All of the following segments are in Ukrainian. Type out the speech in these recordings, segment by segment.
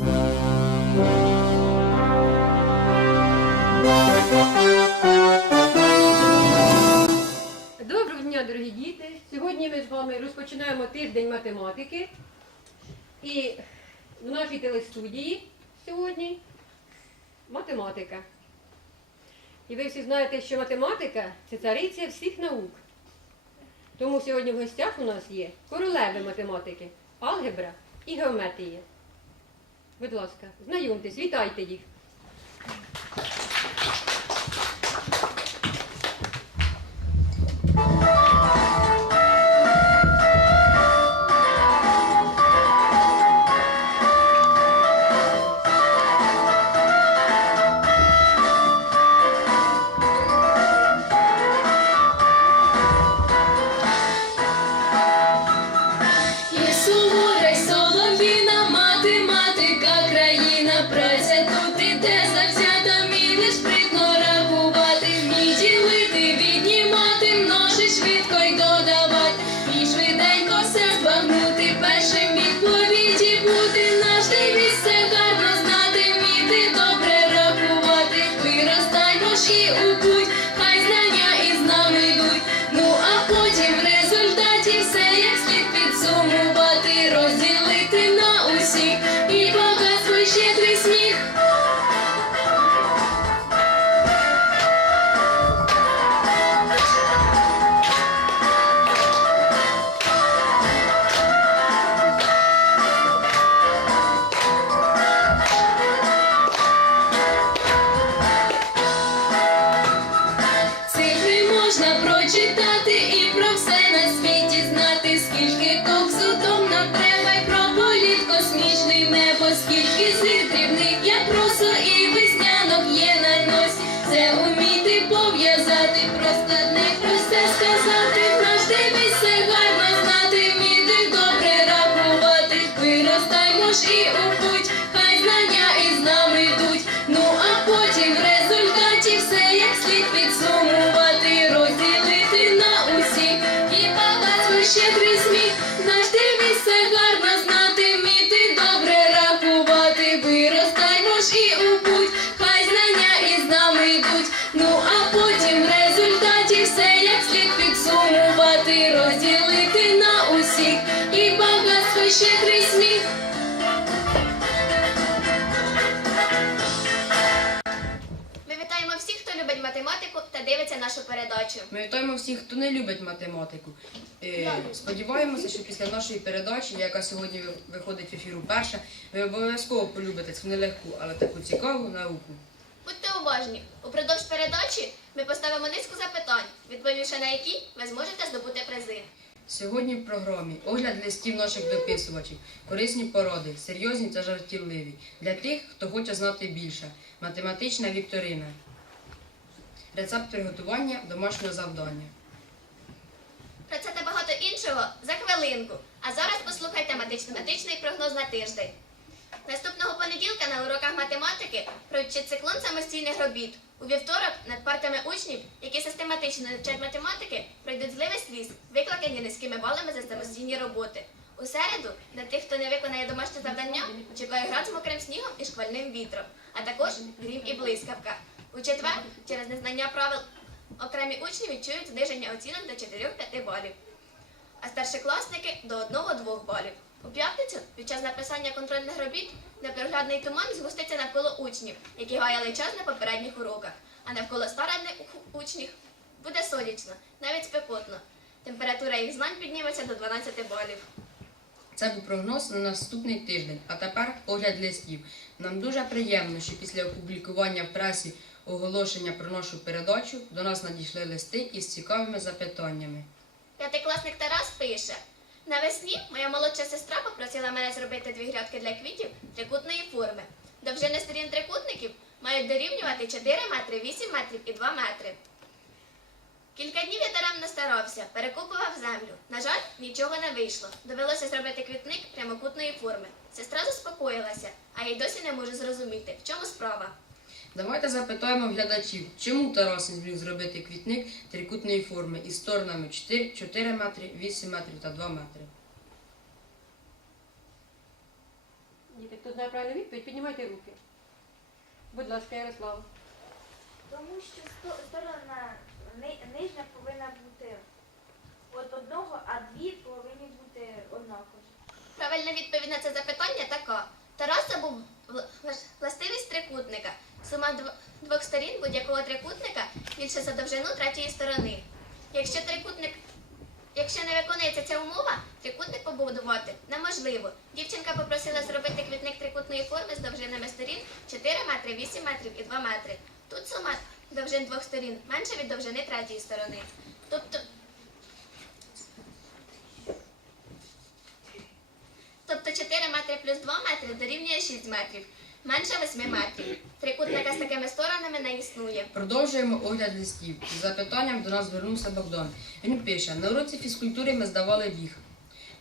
Доброго дня, дорогі діти! Сьогодні ми з вами розпочинаємо тиждень математики. І в нашій телестудії сьогодні математика. І ви всі знаєте, що математика це цариця всіх наук. Тому сьогодні в гостях у нас є королеви математики, алгебра і геометрія. Будь ласка, знайомтесь, вітайте їх. Швидко й додавать, і швиденько все збагнути, першим передачу. Ми вітаємо всіх, хто не любить математику. Е, Сподіваємося, що після нашої передачі, яка сьогодні виходить в ефіру перша, ви обов'язково полюбите цю нелегку, але таку цікаву науку. Будьте уважні. Упродовж передачі ми поставимо низку запитань, відповівши на які ви зможете здобути призи. Сьогодні в програмі огляд листів наших дописувачів, корисні поради, серйозні та жартівливі. Для тих, хто хоче знати більше. Математична вікторина. Рецепт приготування домашнього завдання. Про це та багато іншого за хвилинку. А зараз послухайте математичний прогноз на тиждень. Наступного понеділка на уроках математики провчить циклон самостійних робіт. У вівторок над партами учнів, які систематично навчають математики, пройдуть зливий сліз, викликані низькими балами за самостійні роботи. У середу для тих, хто не виконає домашнє завдання, чекає град з мокрим снігом і шквальним вітром, а також грім і блискавка. У четвер, через незнання правил, окремі учні відчують зниження оцінок до 4-5 балів а старшокласники до 1-2 балів. У п'ятницю під час написання контрольних робіт непроглядний туман згуститься навколо учнів, які гаяли час на попередніх уроках, а навколо старанних учнів буде сонячно, навіть спекотно. Температура їх знань підніметься до 12 балів. Це був прогноз на наступний тиждень. А тепер огляд листів. Нам дуже приємно, що після опублікування в пресі оголошення про нашу передачу до нас надійшли листи із цікавими запитаннями. П'ятикласник Тарас пише: навесні моя молодша сестра попросила мене зробити дві грядки для квітів трикутної форми. Довжини сторін трикутників мають дорівнювати 4 метри, 8 метрів і 2 метри. Кілька днів я даремно старався, перекопував землю. На жаль, нічого не вийшло. Довелося зробити квітник прямокутної форми. Сестра заспокоїлася, а я й досі не можу зрозуміти, в чому справа. Давайте запитаємо глядачів, чому Тарас не зміг зробити квітник трикутної форми із сторонами 4, 4 метри, 8 метрів та 2 метри. Діти, хто знає правильну відповідь, піднімайте руки. Будь ласка, Ярослава. Тому що сто- сторона ни- нижня повинна бути от одного, а дві повинні бути однакові. Правильна відповідь на це запитання така. Тараса був влаш- властивість трикутника. Сума дв- двох сторін будь-якого трикутника більше за довжину третьої сторони. Якщо трикутник, якщо не виконується ця умова, трикутник побудувати неможливо. Дівчинка попросила зробити квітник трикутної форми з довжинами сторін 4 метри, 8 метрів і 2 метри. Тут сума довжин двох сторін менша від довжини третьої сторони. Тобто Тобто 4 метри плюс 2 метри дорівнює 6 метрів. Менше 8 метрів. Трикутника з такими сторонами не існує. Продовжуємо огляд листів. З запитанням до нас звернувся Богдан. Він пише: на уроці фізкультури ми здавали біг.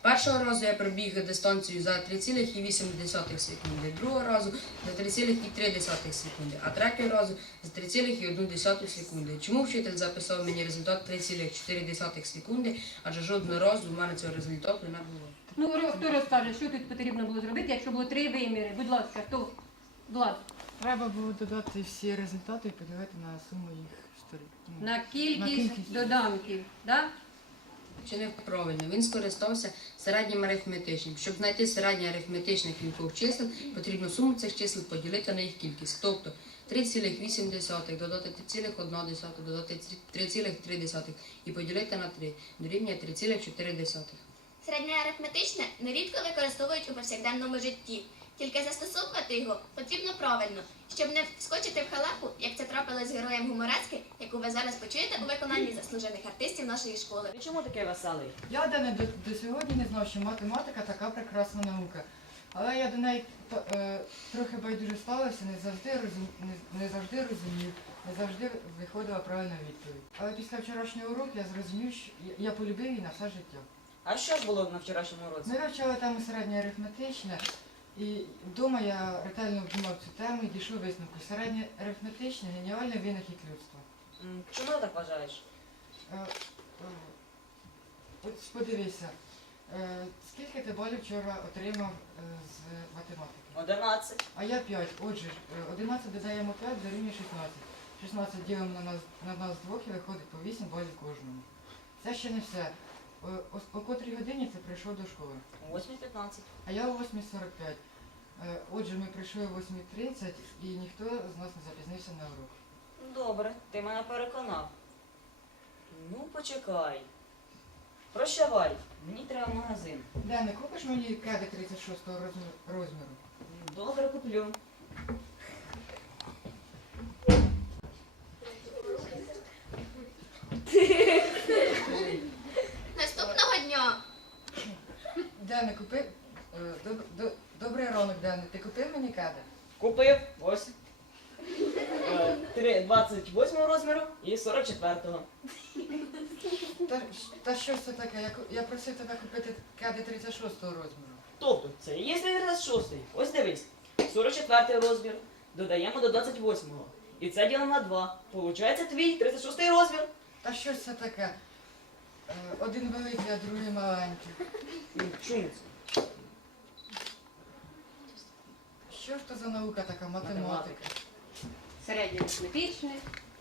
Першого разу я пробіг дистанцію за 3,8 секунди, другого разу за 3,3 секунди, а третього разу за 3,1 секунди. Чому вчитель записав мені результат 3,4 секунди, адже жодного разу у мене цього результату не було. Ну, хто розкаже, що тут потрібно було зробити, якщо було три виміри? Будь ласка, хто? Влад. Треба було додати всі результати і поділити на суму їх сторін. Ну, На кількість, На кількість. доданків. Да? Чи не правильно? Він скористався середнім арифметичним. Щоб знайти середнє арифметичне кількох чисел, потрібно суму цих чисел поділити на їх кількість. Тобто 3,8 додати 3,1 додати 3,3 і поділити на 3 дорівнює 3,4. Середнє арифметичне нерідко використовують у повсякденному житті. Тільки застосовувати його потрібно правильно, щоб не вскочити в халепу, як це трапилось з героєм гуморески, яку ви зараз почуєте у виконанні заслужених артистів нашої школи. Ти чому такий веселий? Я Дане, до, до сьогодні не знав, що математика така прекрасна наука. Але я до неї е, трохи байдуже ставився, не завжди, розум, не, не завжди розумів, не завжди виходила правильна відповідь. Але після вчорашнього уроку я зрозумів, що я, я полюбив її на все життя. А що ж було на вчорашньому уроці? Ми вивчали тему середнє арифметичне, і вдома я ретельно вдумав цю тему і дійшов висновку. Середнє арифметичне геніальний винахід людства. М, Чому ти так вважаєш? Е, е, От подивися, е, скільки ти балів вчора отримав е, з математики? 11. А я 5. Отже, ж, е, 11 додаємо 5, дорівнює 16. 16 ділимо на нас, на нас двох і виходить по 8 балів кожному. Це ще не все. О, о, о котрій годині ти прийшов до школи? 8.15. А я о 8.45. Е, Отже, ми прийшли о 8.30 і ніхто з нас не запізнився на урок. Добре, ти мене переконав. Ну, почекай. Прощавай, мені треба в магазин. Де не купиш мені кеди 36 го розміру? Добре, куплю. Наступного дня Дене, купи. е, доб- до- Добрий ранок, Дене. Ти купив мені кеди? Купив. Ось. Е, три- 28 розміру і 44-го. Та, та що ж це таке? Я, ку- я просив тебе купити кеди 36 розміру. Тобто, це і є 36 Ось дивись. 44 розмір. Додаємо до 28-го. І це ділимо на 2. Получається твій 36 розмір. Та що ж це таке? Е, Один великий, а другий маленький. Чому це? Що ж то за наука така математика? Арифметичне,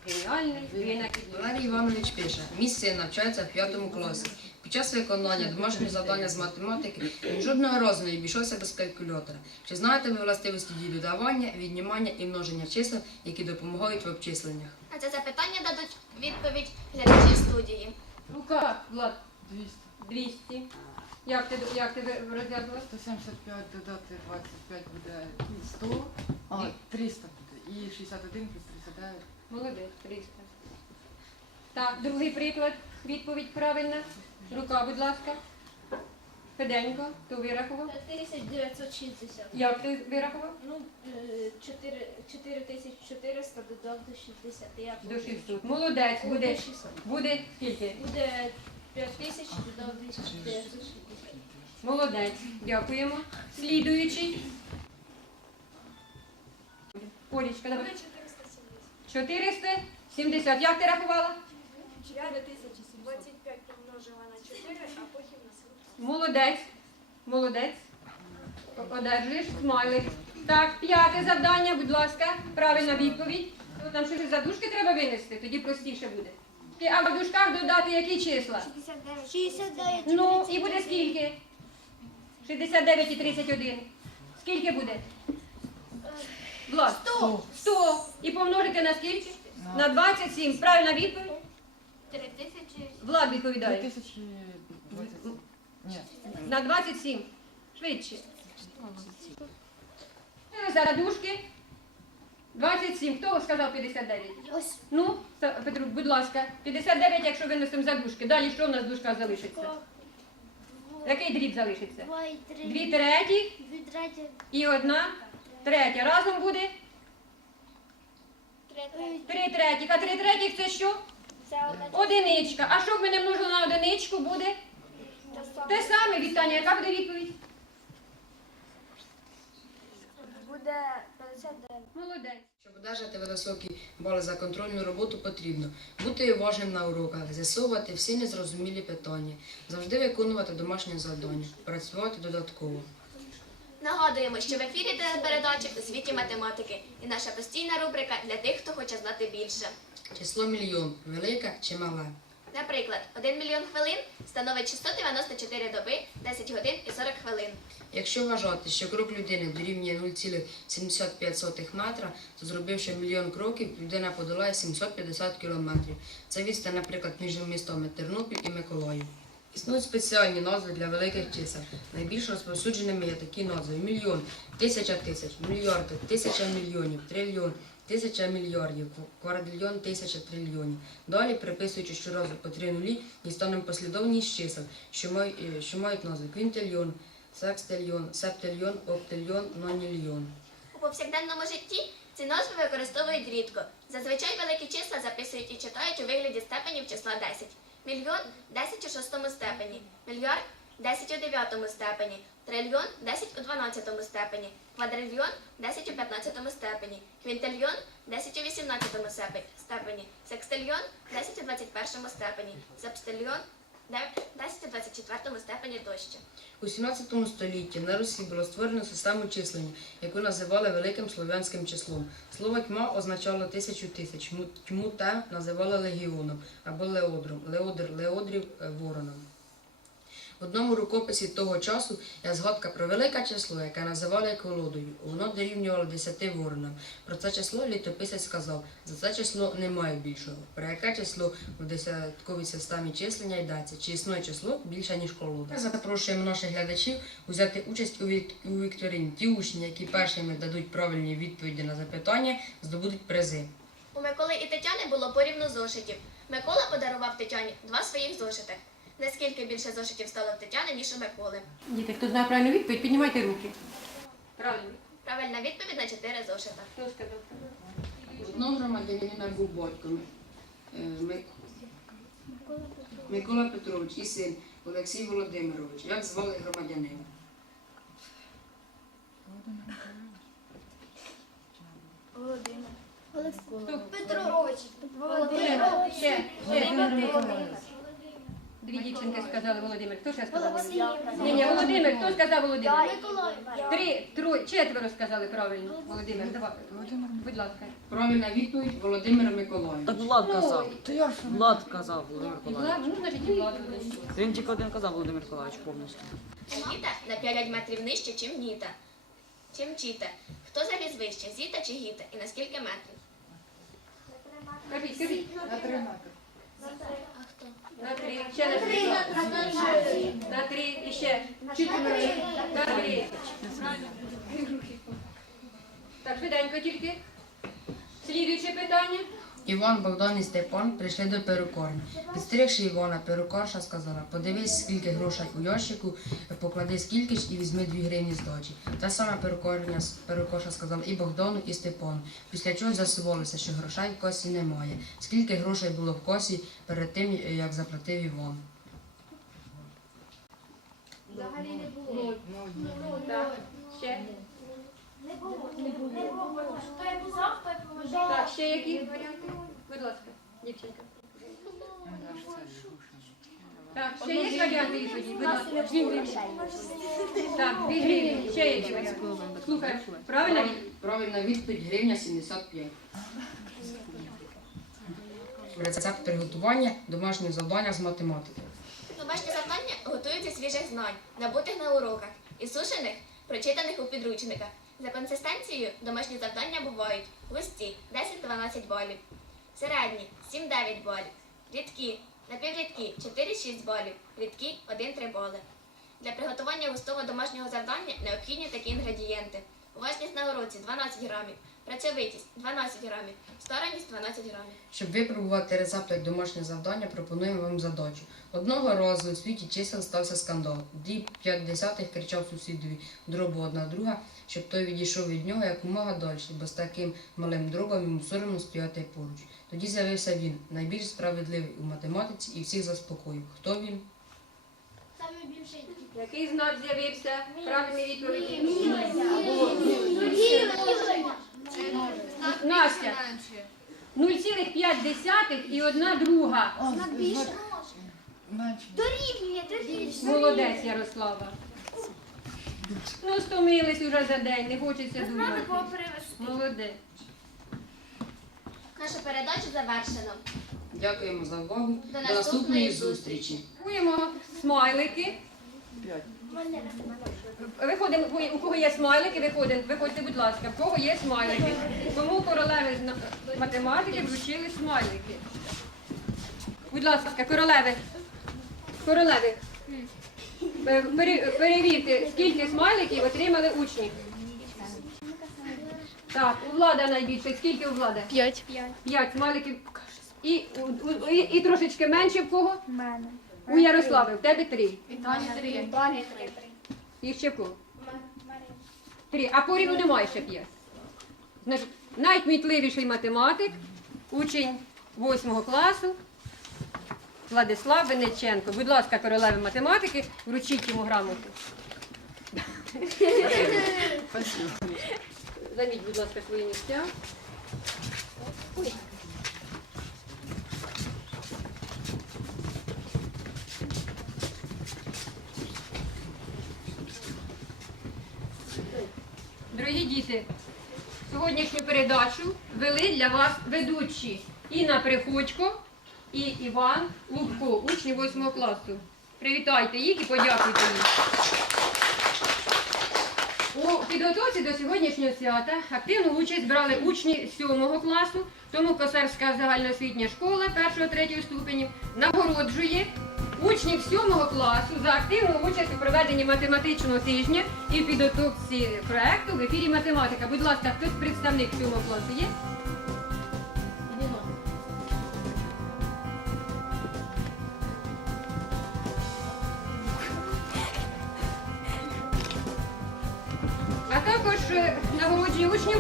геніальний. Валерій Іванович пише, мій син навчається в п'ятому класі. Під час виконання домашнього завдання з математики жодного разу не обійшовся без калькулятора. Чи знаєте ви властивості дії додавання, віднімання і множення чисел, які допомагають в обчисленнях? на це запитання дадуть відповідь глядачі студії. Рука, Влад, 200. 200. Як ти, як ти розв'язувала? 175 додати 25 буде 100, а 300 буде. І 61 плюс 39. Молодець, 300. Так, другий приклад. Відповідь правильна. Рука, будь ласка. Феденько, хто вирахував? 1960. Як ти вирахував? Ну, 4400 додав до 60. Я До 600. Молодець, буде, 600. буде скільки? Буде 5000 додав 1960. Молодець, дякуємо. Слідуючий. Полічка, давай. 470. Як ти рахувала? 25 помножила на 4, а потім на 40. Молодець. Молодець. Одержиш смайлик. Так, п'яте завдання, будь ласка, правильна відповідь. Там щось за дужки треба винести, тоді простіше буде. Пі- А в дужках додати які числа? 69. Ну, і буде скільки? 69 і 31. Скільки буде? Влад. 100. 100. І помножити на скільки? На 27. Правильна відповідь? 3000. Влад відповідає. 2020. Ні. На 27. Швидше. Е, Зараз дужки. 27. Хто сказав 59? Ось. Ну, Петро, будь ласка. 59, якщо винесемо за дужки. Далі що в нас в дужках залишиться? Який дріб залишиться? 2 і 3. Дві треті 2 треті. і одна третя. Разом буде 3 треті. три третіх. А три третіх це що? Одиничка. А що б ми не множили на одиничку, буде? Те саме, Вітання, яка буде відповідь? Буде 59. Молодець. Щоб одержати високі бали за контрольну роботу, потрібно бути уважним на уроках, з'ясовувати всі незрозумілі питання, завжди виконувати домашні завдання, працювати додатково. Нагадуємо, що в ефірі телепередачі у світі математики і наша постійна рубрика для тих, хто хоче знати більше. Число мільйон велике чи мале? Наприклад, 1 мільйон хвилин становить 694 доби, 10 годин і 40 хвилин. Якщо вважати, що крок людини дорівнює 0,75 метра, то зробивши мільйон кроків, людина подолає 750 кілометрів. Це відстань, наприклад, між містами Тернопіль і Миколаїв. Існують спеціальні назви для великих чисел. Найбільш розповсюдженими є такі назви: мільйон, тисяча тисяч, мільярди, тисяча мільйонів, трильйон, тисяча мільярдів, квадрильйон, тисяча трильйонів. Далі, приписуючи щоразу по три нулі, дістанемо послідовність чисел, що мають, е, що мають назви квінтильйон, секстильйон, септильйон, оптильйон, нонільйон. У повсякденному житті ці назви використовують рідко. Зазвичай великі числа записують і читають у вигляді степенів числа 10. Мільйон 10 у шостому степені, мільярд 10 у дев'ятому степені, трильйон 10 у дванадцятому степені, квадрильйон 10 у п'ятнадцятому степені, квінтильйон 10 у вісімнадцятому степені, степені, секстильйон 10 у двадцять першому степені, сепстильйон 10 у двадцять четвертому степені тощо. У 17 столітті на Русі було створено систему числення, яку називали великим слов'янським числом. Слово тьма означало тисячу тисяч, тьму те називали легіоном або леодром, леодр, леодрів вороном. В одному рукописі того часу є згадка про велике число, яке називали колодою. Воно дорівнювало 10 воронам. Про це число літописець сказав, за це число немає більшого. Про яке число в десятковій системі числення йдеться? Чи існує число більше, ніж колода? Ми запрошуємо наших глядачів взяти участь у, вік... у вікторині. Ті учні, які першими дадуть правильні відповіді на запитання, здобудуть призи. У Миколи і Тетяни було порівну зошитів. Микола подарував Тетяні два своїх зошити. Наскільки більше зошитів стало в Тетяни, ніж у Миколи. Діти, хто знає правильну відповідь, піднімайте руки. Правильно. Правильна відповідь на чотири зошита. Хто сказав? Одного громадянина був батьком. е, Ми- Микола Петрович і син Олексій Володимирович. Як звали громадянина? Володимир. Хто? Петрович. Ще, ще, ще. Володимир. Дві сказали Володимир. Хто ще сказав Володимир? Ні, ні, Володимир. Хто сказав Володимир? Три, троє, четверо сказали правильно. Володимир, давай. Будь ласка. Правильна відповідь Володимир Миколаївич. Так Влад казав. То я ж Влад казав Володимир І Миколаївич. Влад, ну, значить, і Влад. Він тільки один казав Володимир Миколаївич повністю. Ніта на 5 метрів нижче, чим Ніта. Чим Чіта. Хто заліз вище, Зіта чи Гіта? І на скільки метрів? Кажіть, скажіть. на три метри. А хто? На три. Ще на три. На три. І ще. Чотири. На три. Так, швиденько тільки. Слідуюче питання. Іван, Богдан і Степан прийшли до перукарні. Підстригши Івана, перукарша сказала, подивись, скільки грошей у ящику, поклади скільки ж і візьми дві гривні здачі. Та сама перукарня, перукарша сказала і Богдану, і Степану. Після чого з'ясувалося, що грошей в косі немає. Скільки грошей було в косі перед тим, як заплатив Іван? Взагалі не було. Ну, Так. Ще. Не було. Не було. Хто я взяв, той положив. Так, ще які варіанти? Будь ласка, дівчинка. Так, ще є варіанти відповіді? Будь ласка. Так, дві гривні. Ще є варіанти. Слухай, правильно? Правильна відповідь гривня 75. Рецепт приготування домашнього завдання з математики. Домашні завдання готуються з свіжих знань, набутих на уроках, і сушених, прочитаних у підручниках. За консистенцією домашні завдання бувають густі 10-12 балів, середні 7-9 балів, рідкі, напіврідкі 4-6 балів, рідкі 1-3 бали. Для приготування густого домашнього завдання необхідні такі інгредієнти. Уважність на уроці 12 грамів, працьовитість 12 грамів, старанність 12 грамів. Щоб випробувати рецепт як домашнє завдання, пропонуємо вам задачу. Одного разу у світі чисел стався скандал. Дві п'ятдесятих кричав сусідові дробу одна друга, щоб той відійшов від нього якомога далі, бо з таким малим дробом йому соромно стояти поруч. Тоді з'явився він, найбільш справедливий у математиці і всіх заспокоїв. Хто він? Який знак з'явився? Правильні відповіді? Настя. 0,5 і одна друга. Менше. Дорівнює, дорівнює. Молодець, Ярослава. Ну, стомились уже за день, не хочеться думати. Молодець. Нашу передачу завершено. Дякуємо за увагу. До наступної зустрічі. Купуємо смайлики. Виходимо, у кого є смайлики, виходимо, виходьте, будь ласка, в кого є смайлики. Кому королеви з математики вручили смайлики. Будь ласка, королеви. Королеви. Е, Перевірте, скільки смайликів отримали учні. Так, у влада найбільше. Скільки у влада? П'ять. П'ять смайликів. І, у- у- і, і трошечки менше в кого? У мене. У Ярослави, в тебе три. Три. І ще кого? Три. А порівну немає ще п'ять. Значить, найкмітливіший математик, учень 8 класу Владислав Венеченко. Будь ласка, королеви математики, вручіть йому грамоту. Займіть, будь ласка, свої місця. Ой. Дорогі діти, сьогоднішню передачу вели для вас ведучі Інна Приходько і Іван Лубко, учні 8 класу. Привітайте їх і подякуйте їм. У підготовці до сьогоднішнього свята активну участь брали учні 7 класу, тому Косарська загальноосвітня школа 1-3 ступенів нагороджує учнів 7 класу за активну участь у проведенні математичного тижня і в підготовці проекту в ефірі математика. Будь ласка, хтось представник 7 класу є?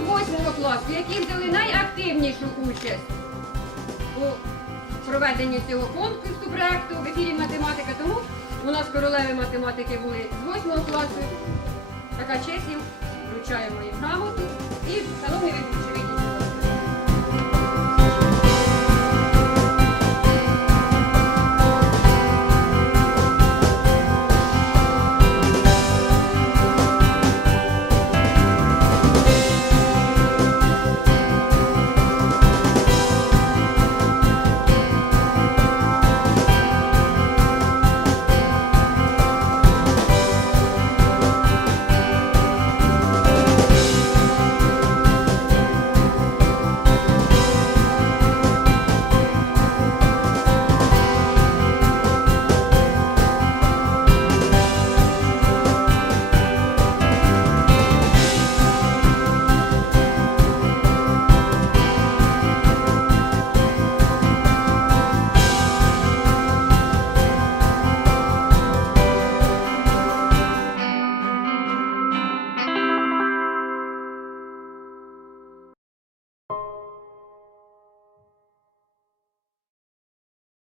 8 класу, які взяли найактивнішу участь у проведенні цього конкурсу проекту в ефірі математика. Тому у нас королеви математики були з 8 класу. Така честь їм вручаємо їм грамоту. І, шановні ведучі,